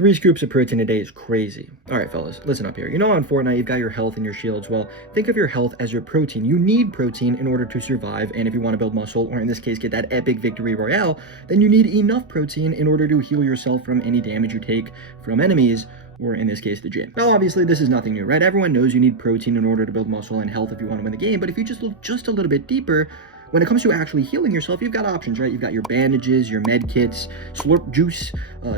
3 scoops of protein a day is crazy. Alright fellas, listen up here. You know on Fortnite you've got your health and your shields. Well, think of your health as your protein. You need protein in order to survive, and if you want to build muscle, or in this case get that epic victory royale, then you need enough protein in order to heal yourself from any damage you take from enemies, or in this case the gym. Now obviously this is nothing new, right? Everyone knows you need protein in order to build muscle and health if you want to win the game, but if you just look just a little bit deeper, when it comes to actually healing yourself, you've got options, right? You've got your bandages, your med kits, slurp juice,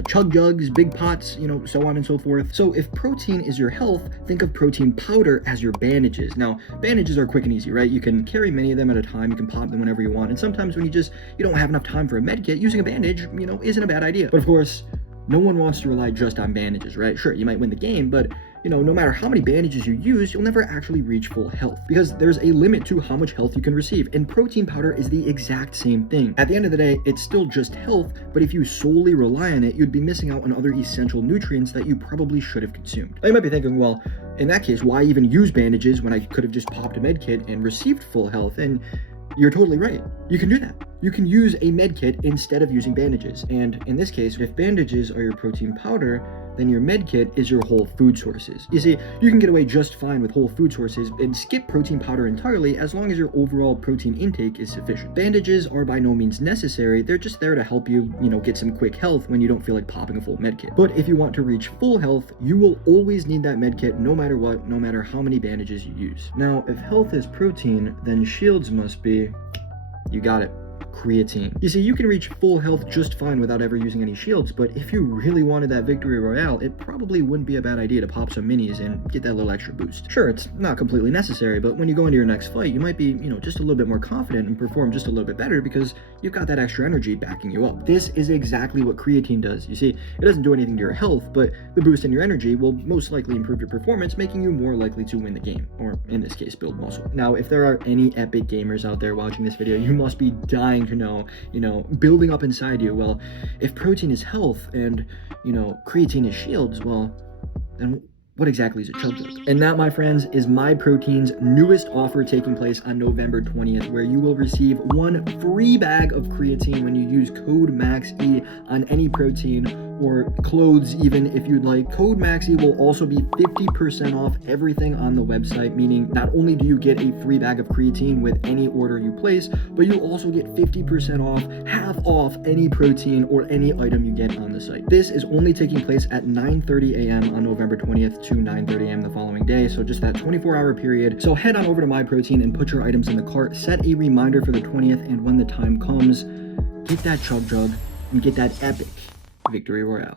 chug jugs, big pots, you know, so on and so forth. So if protein is your health, think of protein powder as your bandages. Now, bandages are quick and easy, right? You can carry many of them at a time. You can pop them whenever you want. And sometimes when you don't have enough time for a med kit, using a bandage, you know, isn't a bad idea. But of course, no one wants to rely just on bandages, right? Sure, you might win the game, but you know, no matter how many bandages you use, you'll never actually reach full health because there's a limit to how much health you can receive, and protein powder is the exact same thing. At the end of the day, it's still just health, but if you solely rely on it, you'd be missing out on other essential nutrients that you probably should have consumed. Now you might be thinking, well, in that case, why even use bandages when I could have just popped a med kit and received full health? And you're totally right. You can do that. You can use a med kit instead of using bandages. And in this case, if bandages are your protein powder, then your med kit is your whole food sources. You see, you can get away just fine with whole food sources and skip protein powder entirely as long as your overall protein intake is sufficient. Bandages are by no means necessary. They're just there to help you, you know, get some quick health when you don't feel like popping a full med kit. But if you want to reach full health, you will always need that med kit no matter what, no matter how many bandages you use. Now, if health is protein, then shields must be, you got it, creatine. You see, you can reach full health just fine without ever using any shields, but if you really wanted that victory royale, it probably wouldn't be a bad idea to pop some minis and get that little extra boost. Sure, it's not completely necessary, but when you go into your next fight, you might be, you know, just a little bit more confident and perform just a little bit better because you've got that extra energy backing you up. This is exactly what creatine does. You see, it doesn't do anything to your health, but the boost in your energy will most likely improve your performance, making you more likely to win the game, or in this case, build muscle. Now, if there are any epic gamers out there watching this video, you must be dying to know, you know, building up inside you, well, if protein is health and, you know, creatine is shields, well, then what exactly is a chug jug? And that, my friends, is Myprotein's newest offer taking place on November 20th, where you will receive 1 free bag of creatine when you use code MAXE on any protein or clothes even if you'd like. Code MAXE will also be 50% off everything on the website, meaning not only do you get a free bag of creatine with any order you place, but you also get 50% off, half off any protein or any item you get on the site. This is only taking place at 9:30 a.m. on November 20th to 9:30 a.m. the following day, so just that 24-hour period. So head on over to Myprotein and put your items in the cart, set a reminder for the 20th, and when the time comes, get that chug jug and get that epic victory royale.